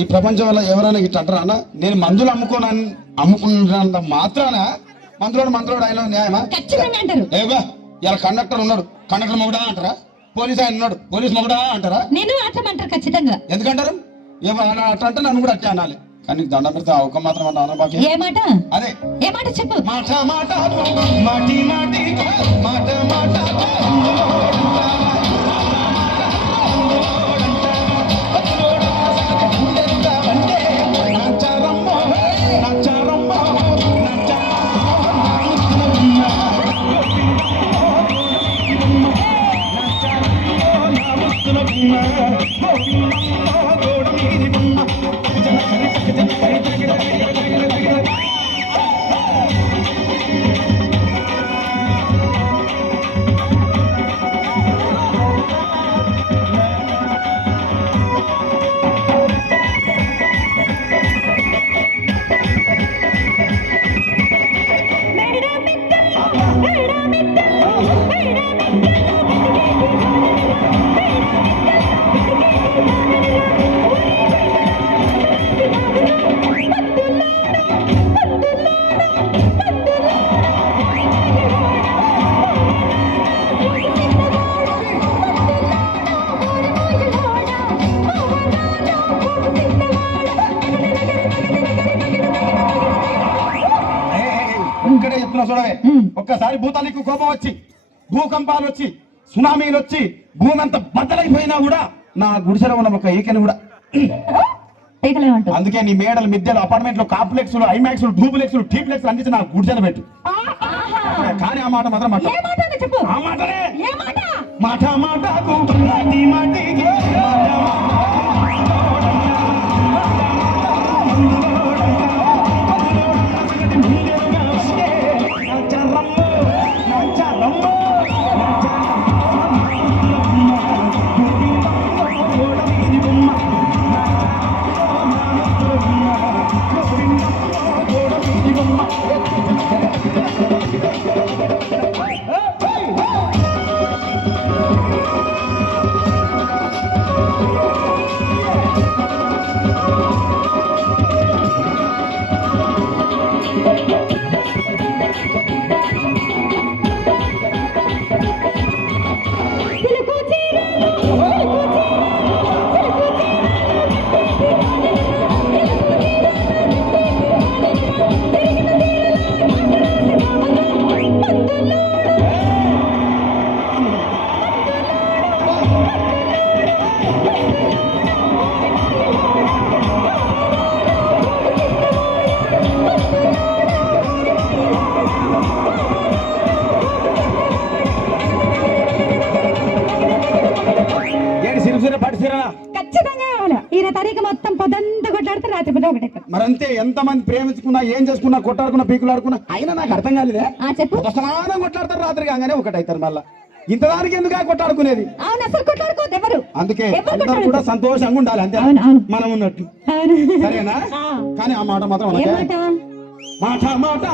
ఈ ప్రపంచంలో ఎవరైనా ఇట్లా అంటారా? నేను మందులు అమ్ముకున్నంత మాత్రాన మంత్రుడు ఆయన న్యాయమా? ఏవా ఇలా కండక్టర్ ఉన్నాడు, కండక్టర్ మొగుడా అంటారా? పోలీస్ ఆయన ఉన్నాడు, పోలీస్ మొగుడా అంటారా? నేను అట్లా ఖచ్చితంగా. ఎందుకంటారు? అట్లా అంటే నన్ను కూడా అట్లా అనాలి. కానీ దండం పెడితే ఒక మాత్రం అన్నా బాకి ఏ మాట? అదే ఏ మాట చెప్పు. మాట మాట మాటి మాటి మాట మాట చూడవే. ఒక్కసారి భూతానికి కోపం వచ్చి, భూకంపాలు వచ్చి, సునామీలు వచ్చి, భూమి అంతా బద్దలైపోయినా కూడా నా గుడిసెలో ఉన్న ఒక ఈకెను కూడా. అందుకే నీ మేడలు, మిద్దెలు, అపార్ట్మెంట్లు, కాంప్లెక్స్లు, ఐమాక్స్లు, డూప్లెక్స్లు, టీప్లెక్స్లు అందించి నా గుడిసెలు పెట్టు. కానీ ఆ మాట మాత్రం ఆ మాటనే మాట మాటకు మరంతే. ఎంత మంది ప్రేమించుకున్నా, ఏం చేసుకున్నా, కొట్టాడుకున్నా, పీకులాడుకున్నా అయినా నాకు అర్థం కాలేదే. స్నానం కొట్లాడతారు, రాత్రి కాగానే ఒకటైతారు. మళ్ళా ఇంతదానికి ఎందుకు కొట్టాడుకునేది? అందుకే అందరూ కూడా సంతోషంగా ఉండాలి, అంతే మనం ఉన్నట్టు. సరేనా? కానీ ఆ మాట మాత్రం మాట మాట మాట